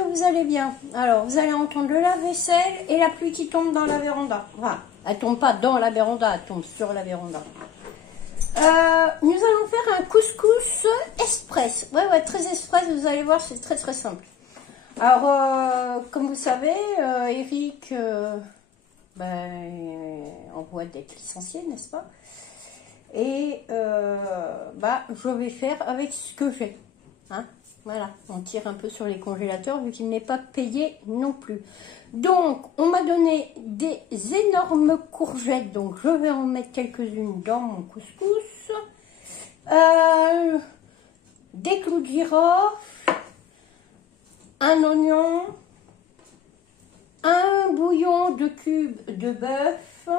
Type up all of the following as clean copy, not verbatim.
que vous allez bien. Alors, vous allez entendre le lave-vaisselle et la pluie qui tombe dans la véranda. Voilà, elle tombe pas dans la véranda, elle tombe sur la véranda. Nous allons faire un couscous express. Ouais, très express, vous allez voir, c'est très très simple. Alors, comme vous savez, Eric en voie d'être licencié, n'est-ce pas? Et je vais faire avec ce que j'ai. Hein? Voilà, on tire un peu sur les congélateurs vu qu'il n'est pas payé non plus. Donc, on m'a donné des énormes courgettes, donc je vais en mettre quelques-unes dans mon couscous. Des clous de girofle, un oignon, un bouillon de cubes de bœuf,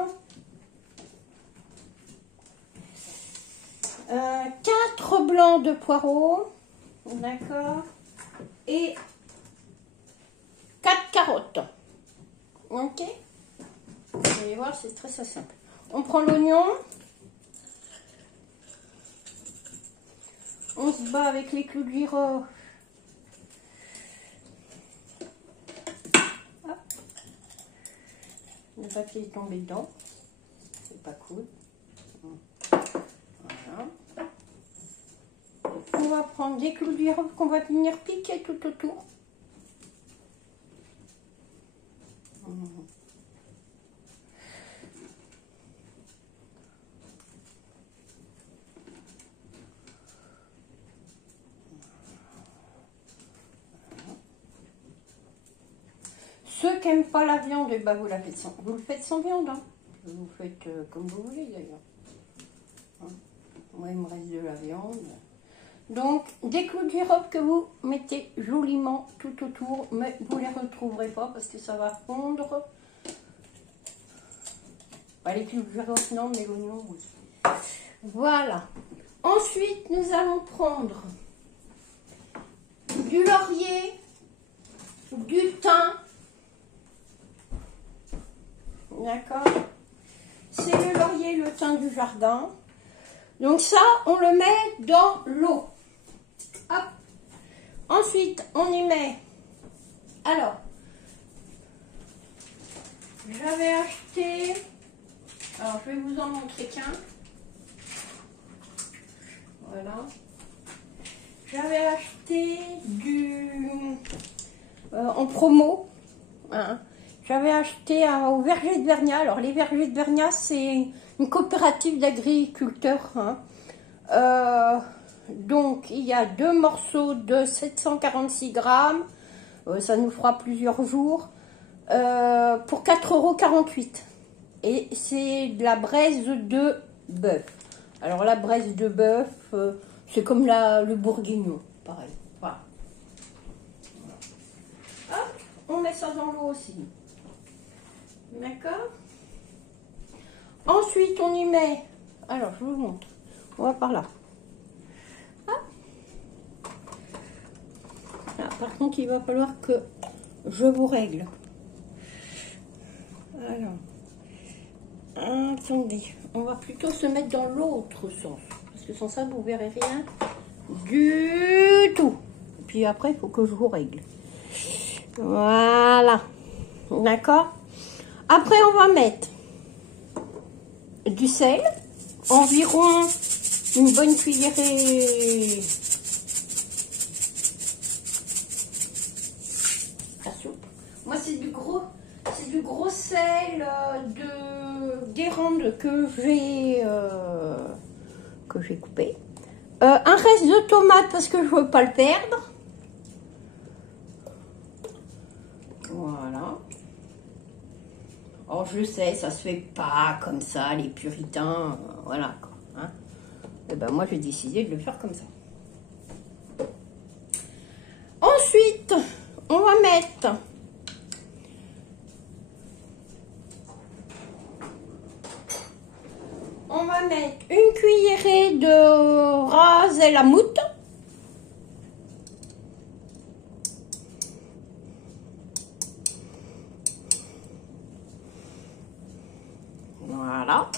4 blancs de poireaux, d'accord, et 4 carottes. Ok, vous allez voir, c'est très simple. On prend l'oignon, on se bat avec les clous de girofle. Hop. Le papier est tombé dedans, c'est pas cool. Voilà. On va prendre des clous de girofle qu'on va venir piquer tout autour. Ceux qui n'aiment pas la viande, vous la faites sans, vous le faites sans viande. Hein. Vous faites comme vous voulez d'ailleurs. Hein. Moi, il me reste de la viande. Donc, des clous de girofle que vous mettez joliment tout autour, mais vous ne les retrouverez pas parce que ça va fondre. Les clous de girofle, non, mais l'oignon aussi. Voilà. Ensuite, nous allons prendre du laurier, du thym. D'accord? C'est le laurier, le thym du jardin. Donc ça, on le met dans l'eau. Hop. Ensuite, on y met... Alors, j'avais acheté... Alors, je vais vous en montrer qu'un. Voilà. J'avais acheté en promo. Hein. J'avais acheté au verger de Vergnas. Alors, les vergers de Vergnas, c'est une coopérative d'agriculteurs. Hein. Donc, il y a 2 morceaux de 746 grammes. Ça nous fera plusieurs jours. Pour 4,48 €. Et c'est de la braise de bœuf. Alors, la braise de bœuf, c'est comme le bourguignon. Pareil. Voilà. Hop, on met ça dans l'eau aussi. D'accord. Ensuite, on y met... Alors, je vous montre. On va par là. Ah, par contre, il va falloir que je vous règle. Alors, attendez. On va plutôt se mettre dans l'autre sens. Parce que sans ça, vous ne verrez rien du tout. Et puis après, il faut que je vous règle. Voilà. D'accord. Après, on va mettre du sel, environ une bonne cuillerée à soupe. Moi, c'est du gros sel de Guérande que j'ai coupé. Un reste de tomate parce que je veux pas le perdre. Voilà. Oh, je sais, ça se fait pas comme ça, les puritains, voilà quoi. Hein. Et ben moi, j'ai décidé de le faire comme ça. Ensuite, on va mettre une cuillerée de ras et la moutte. Voilà.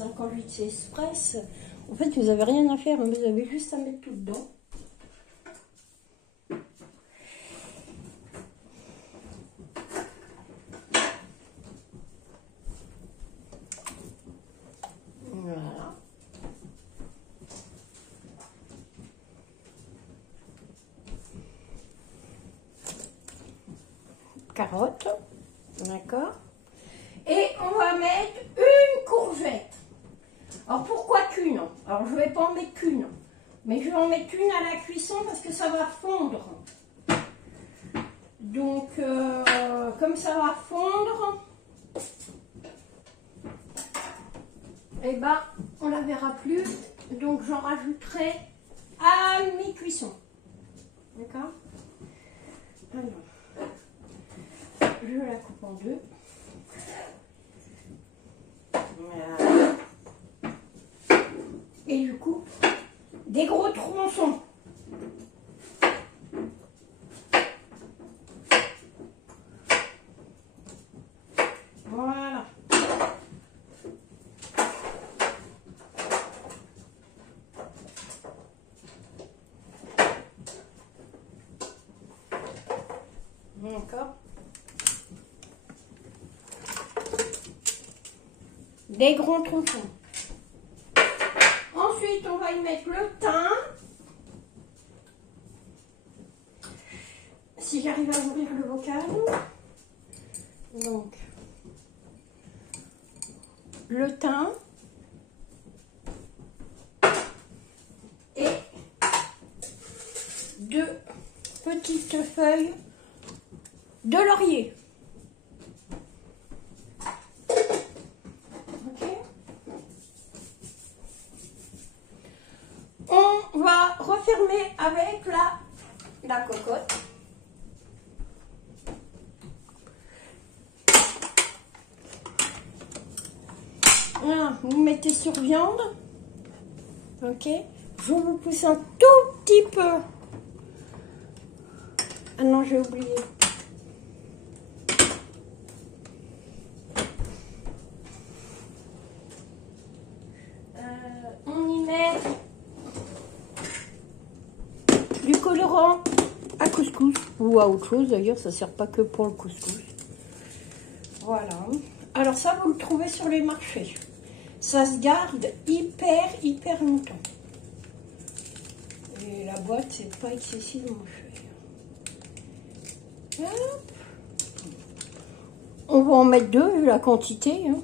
express. Hein. Quand je dis que c'est express, en fait, vous n'avez rien à faire. Hein. Vous avez juste à mettre tout dedans. Voilà. Carottes, d'accord. Et on va mettre une courgette. Alors pourquoi qu'une? Alors je ne vais pas en mettre qu'une, mais je vais en mettre une à la cuisson parce que ça va fondre. Donc comme ça va fondre, et ben on la verra plus. Donc j'en rajouterai à mi-cuisson. D'accord? Alors, je la coupe en deux. Voilà. Et je coupe des gros tronçons. Voilà. D'accord. Des grands tronçons. Ensuite, on va y mettre le thym. Si j'arrive à ouvrir le bocal. Donc, le thym. Et 2 petites feuilles de laurier. On va refermer avec la cocotte. Voilà, vous mettez sur viande. Ok. Je vous pousse un tout petit peu. Ah non, j'ai oublié. On y met du colorant à couscous ou à autre chose d'ailleurs, ça ne sert pas que pour le couscous. Voilà. Alors ça, vous le trouvez sur les marchés. Ça se garde hyper longtemps. Et la boîte, c'est pas excessivement cher. Hop. On va en mettre 2 vu la quantité. Hein.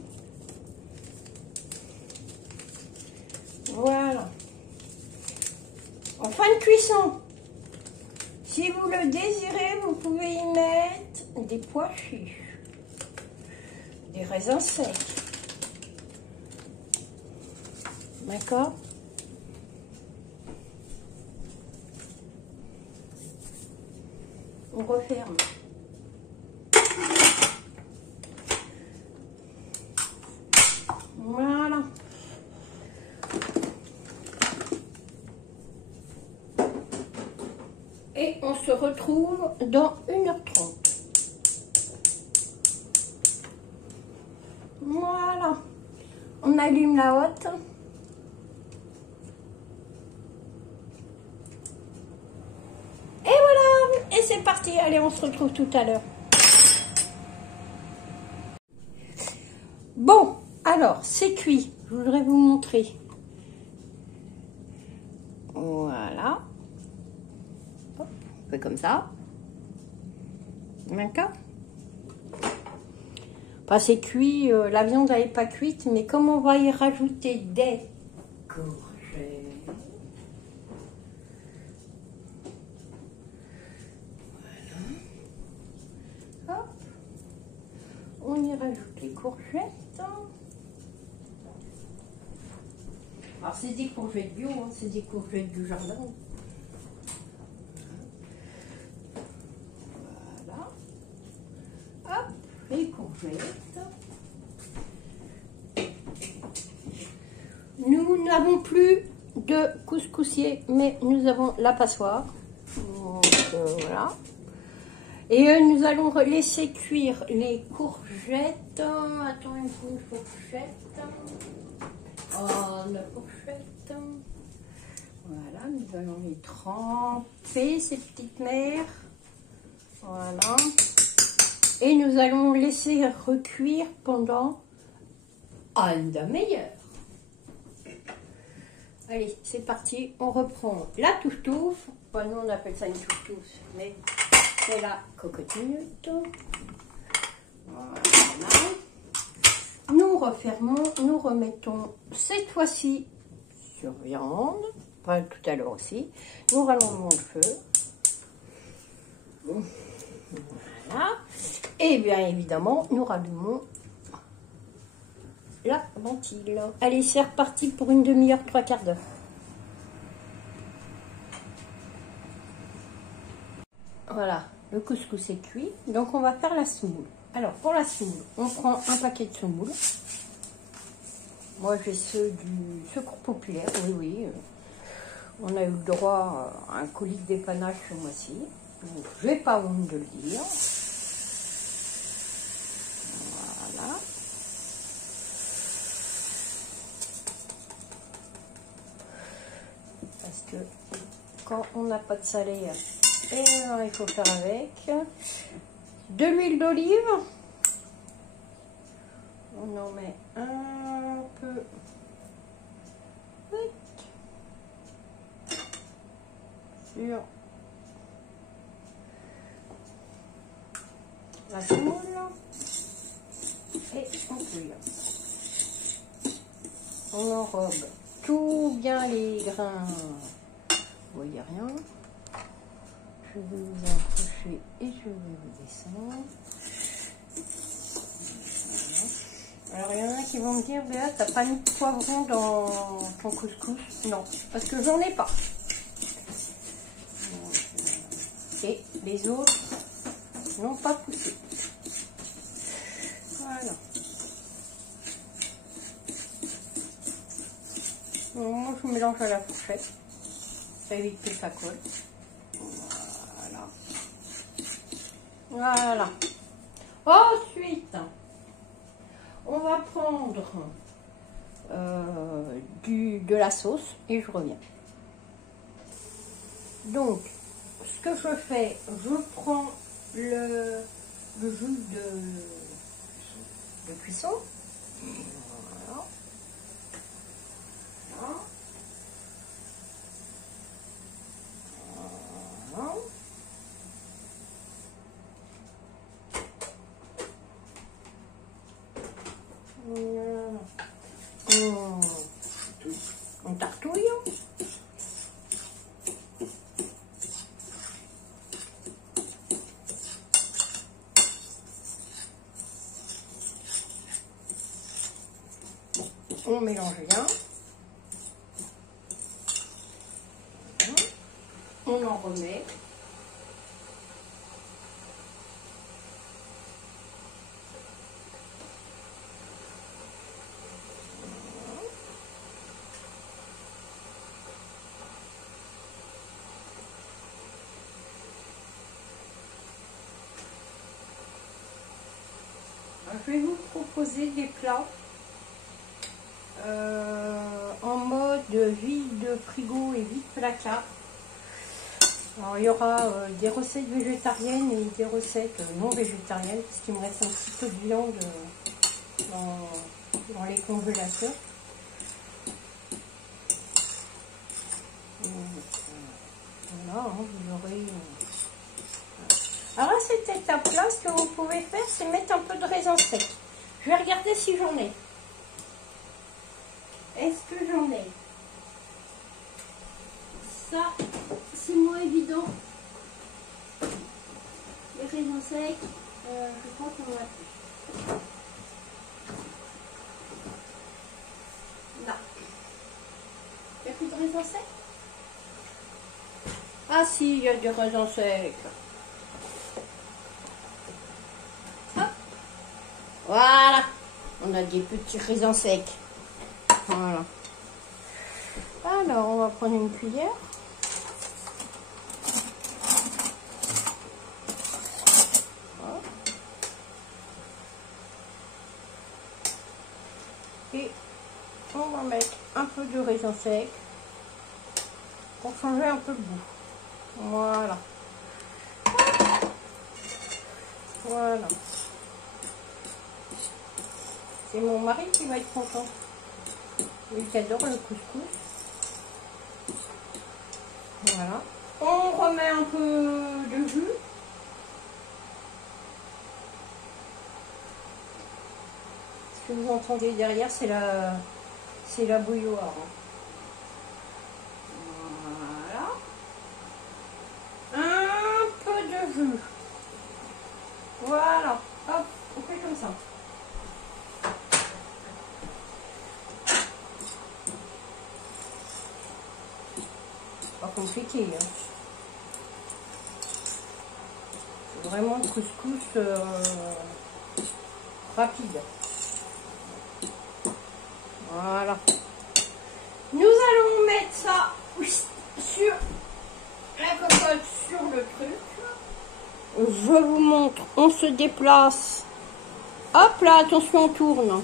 Voilà. En fin de cuisson, si vous le désirez, vous pouvez y mettre des pois chiches, des raisins secs. D'accord? On referme. Voilà. Et on se retrouve dans 1h30. Voilà. On allume la hotte. Et voilà. Et c'est parti. Allez, on se retrouve tout à l'heure. Bon, alors, c'est cuit. Je voudrais vous montrer. Voilà. Hop, on fait comme ça. D'accord. Enfin, c'est cuit. La viande n'est pas cuite, mais comme on va y rajouter des courgettes. Voilà. Hop. On y rajoute les courgettes. Alors, c'est des courgettes bio, hein, c'est des courgettes du jardin. Voilà. Hop, les courgettes. Nous n'avons plus de couscoussier, mais nous avons la passoire. Donc, voilà. Et nous allons laisser cuire les courgettes. Attends une fourchette. Oh, la fourchette. Voilà, nous allons les tremper, ces petites mères. Voilà. Et nous allons laisser recuire pendant une demi-heure. Allez, c'est parti. On reprend la touffe-touffe. Enfin, nous, on appelle ça une touffe-touffe, mais c'est la cocotte-minute. Voilà. Nous refermons, nous remettons cette fois-ci sur viande. Enfin, tout à l'heure aussi. Nous rallumons le feu. Voilà. Et bien évidemment, nous rallumons la ventile. Allez, c'est reparti pour une demi-heure, 3/4 d'heure. Voilà, le couscous est cuit. Donc, on va faire la semoule. Alors, pour la semoule, on prend un paquet de semoule. Moi, j'ai ceux du Secours Populaire. Oui, oui. On a eu le droit à un colis de dépannage ce mois-ci. Donc, je n'ai pas honte de le dire. Voilà. Parce que quand on n'a pas de salé, il faut faire avec. De l'huile d'olive. On en met un peu. Sur la semoule et on cuit. On enrobe tout bien les grains. Vous voyez rien. Je vais vous approcher et je vais vous descendre. Voilà. Alors il y en a qui vont me dire, Béa, t'as pas mis de poivron dans ton couscous? Non, parce que j'en ai pas. Et les autres n'ont pas poussé. Voilà. Bon, moi, je mélange à la fourchette. Ça évite que ça colle. Voilà. Voilà. Ensuite, on va prendre de la sauce et je reviens. Donc, ce que je fais, je prends le jus de cuisson. Voilà. Voilà. Voilà. On tartouille. On mélange bien. On en remet. Je vais vous proposer des plats en mode vide frigo et vide placard. Alors, il y aura des recettes végétariennes et des recettes non végétariennes, parce qu'il me reste un petit peu de viande dans les congélateurs. Voilà, vous aurez... Alors à cette étape-là, ce que vous pouvez faire, c'est mettre un peu de raisin sec. Je vais regarder si j'en ai. Est-ce que j'en ai? Ça, c'est moins évident. Les raisins secs, je crois qu'on en a plus. Non. Il n'y a plus de raisins secs? Ah si, il y a du raisin sec. Voilà, on a des petits raisins secs. Voilà. Alors, on va prendre une cuillère. Voilà. Et on va mettre raisins secs pour changer un peu le goût. Voilà. Voilà. C'est mon mari qui va être content. Lui qui adore le couscous. Voilà. On remet un peu de jus. Ce que vous entendez derrière, c'est la bouilloire. Voilà. Un peu de jus. Voilà. Hop, on fait comme ça. Pas compliqué. Hein. C'est vraiment le couscous rapide. Voilà. Nous allons mettre ça sur la cocotte, sur le truc. Je vous montre, on se déplace. Hop là, attention, on tourne.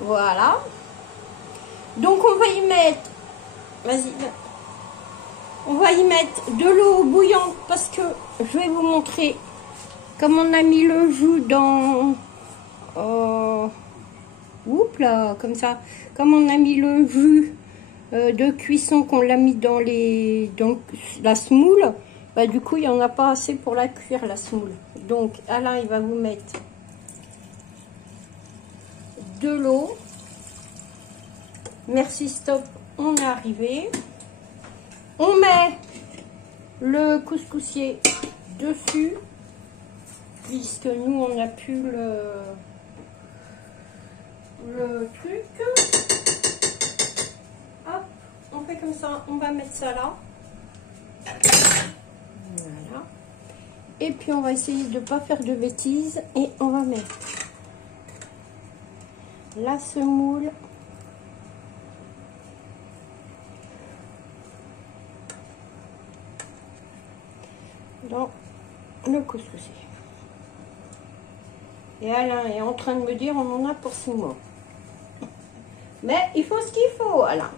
Voilà. Donc on va y mettre, vas-y, on va y mettre de l'eau bouillante parce que je vais vous montrer comme on a mis le jus dans... oups là, comme ça, comme on a mis le jus de cuisson, qu'on l'a mis dans la semoule, bah du coup il n'y en a pas assez pour la cuire la semoule. Donc Alain il va vous mettre de l'eau. Merci, stop, on est arrivé. On met le couscoussier dessus puisque nous on n'a plus le truc. Hop, on fait comme ça, on va mettre ça là. Voilà. Et puis on va essayer de ne pas faire de bêtises et on va mettre la semoule dans le couscoussier. Et Alain est en train de me dire on en a pour 6 mois. Mais il faut ce qu'il faut, Alain.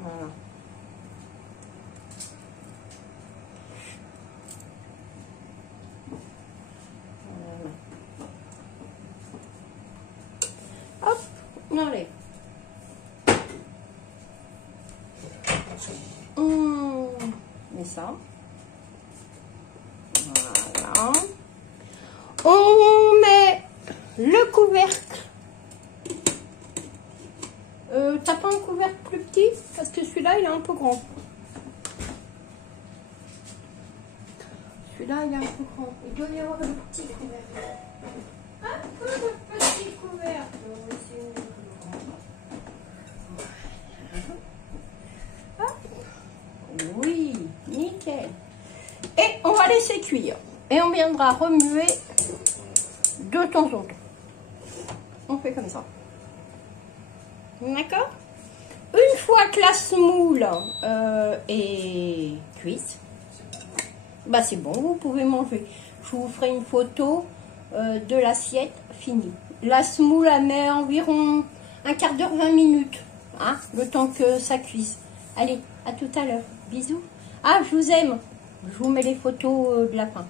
Voilà. Voilà. Hop, on enlève. Et ça. Voilà. On met le couvercle. T'as pas un couvercle plus petit? Parce que celui-là, il est un peu grand. Celui-là, il est un peu grand. Il doit y avoir le petit couvercle. Un peu de petit couvercle. Oui, nickel. Et on va laisser cuire. Et on viendra remuer de temps en temps. On fait comme ça. D'accord? Une fois que la semoule est cuite, bah c'est bon, vous pouvez manger. Je vous ferai une photo de l'assiette finie. La semoule, elle met environ un quart d'heure, 20 minutes. Hein, le temps que ça cuise. Allez, à tout à l'heure. Bisous. Ah, je vous aime. Je vous mets les photos de la fin.